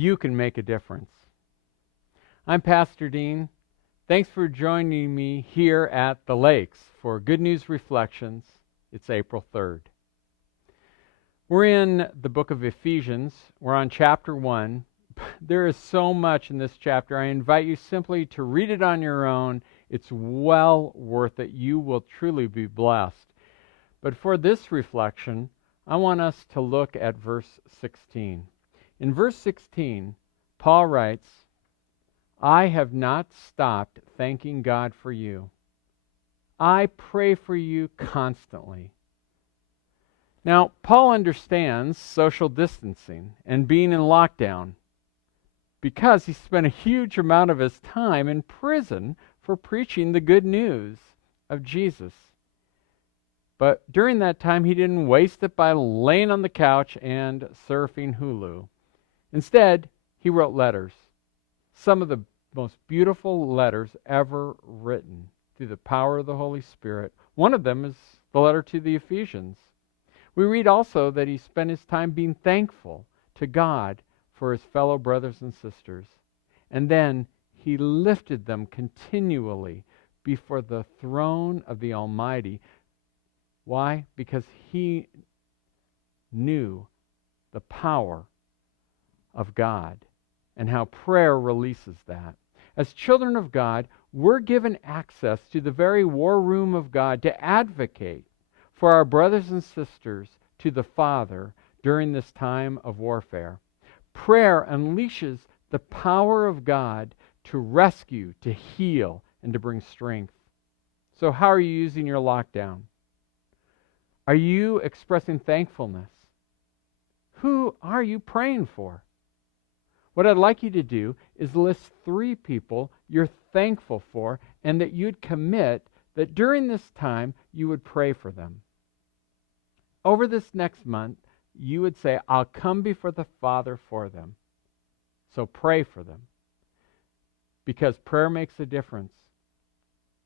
you can make a difference. I'm Pastor Dean. Thanks for joining me here at the Lakes for Good News Reflections. It's April 3rd. We're in the book of Ephesians. We're on chapter 1. There is so much in this chapter. I invite you simply to read it on your own. It's well worth it. You will truly be blessed. But for this reflection, I want us to look at verse 16. In verse 16, Paul writes, I have not stopped thanking God for you. I pray for you constantly. Now, Paul understands social distancing and being in lockdown because he spent a huge amount of his time in prison for preaching the good news of Jesus. But during that time, he didn't waste it by laying on the couch and surfing Hulu. Instead, he wrote letters, some of the most beautiful letters ever written through the power of the Holy Spirit. One of them is the letter to the Ephesians. We read also that he spent his time being thankful to God for his fellow brothers and sisters. And then he lifted them continually before the throne of the Almighty. Why? Because he knew the power of God and how prayer releases that. As children of God, we're given access to the very war room of God to advocate for our brothers and sisters to the Father during this time of warfare. Prayer unleashes the power of God to rescue, to heal, and to bring strength. So how are you using your lockdown? Are you expressing thankfulness? Who are you praying for? What I'd like you to do is list 3 people you're thankful for and that you'd commit that during this time you would pray for them. Over this next month, you would say, I'll come before the Father for them. So pray for them. Because prayer makes a difference,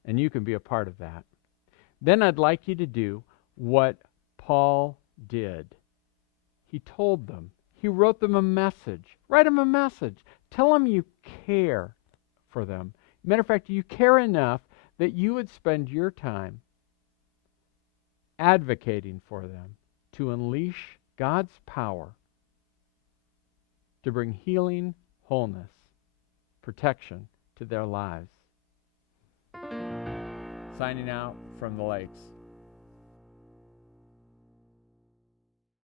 and you can be a part of that. Then I'd like you to do what Paul did. He told them. He wrote them a message. Write them a message. Tell them you care for them. Matter of fact, you care enough that you would spend your time advocating for them to unleash God's power to bring healing, wholeness, protection to their lives. Signing out from the Lakes.